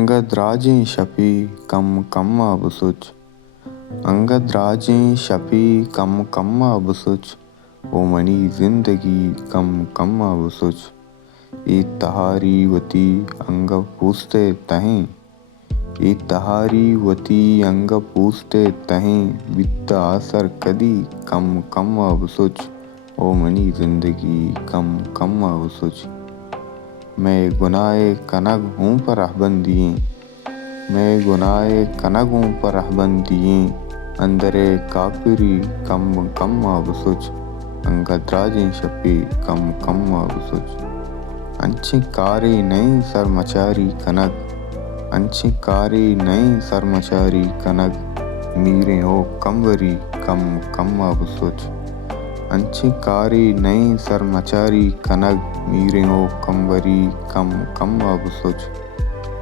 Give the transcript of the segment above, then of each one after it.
अंगद राजें शफी कम कम अब सोच। अंगद राजें शफी कम कम अब सोच। ओ मनी जिंदगी कम कम अब सोच। ई तहारी वती अंग पूछते तहें। ई तहारी वती अंग पूछते तहें। बित्ता असर कदी कम कम अब सोच। ओ मनी जिंदगी कम कम अब सोच। मैं गुनाहे कनग हूँ पर रहबंदिए। मैं गुनाहे कनग हूँ पर रहबंदिए। अंदरे काफिरी कम कम अब सोच। अंगद राजें शफी कम कम अब सोच। अंची कारी नहीं सर मचारी कनक। अंची कारी नहीं सर मचारी कनक। मीरे हो कमवरी कम कम अब सोच। अंची कारी नहीं सर मचारी कनक। मीरे हो कमवरी कम कम अब सोच।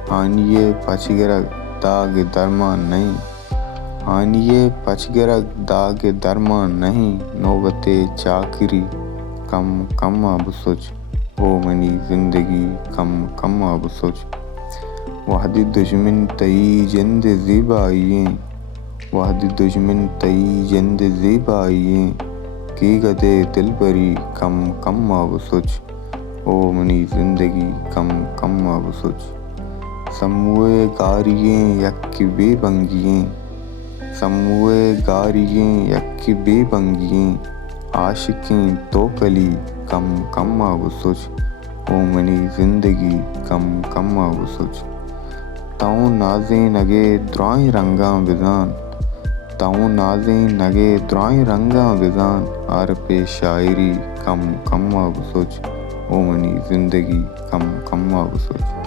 हानिये पचगिरक दाग दरमान नहीं। हानिये पचगिरक दाग दरमान नहीं। नौबते चाकरी कम कम अब सोच। ओ मनी जिंदगी कम कम अब सोच। वहदी दुश्मन तई जिंद ज़िबाइये। वहदी दुश्मन तई जिंद ज़िबाइये। की गदे दिल बरी कम कम अब सोच। ओ मनी जिंदगी कम कम अब सोच। समूए गारियें यक्की बेबंगियें। समूए गारियें यक्की बेबंगियें। आशिकें तो कली कम कम अब सोच। ओ मनी जिंदगी कम कम अब सोच। ताऊं नाज़ें नगे द्राई रंगा बिजान। ताऊं नाज़ें नगे द्राई रंगा बिजान। आर पे शायरी कम कम अब सोच। ओ मनी जिंदगी कम कम अब सोच।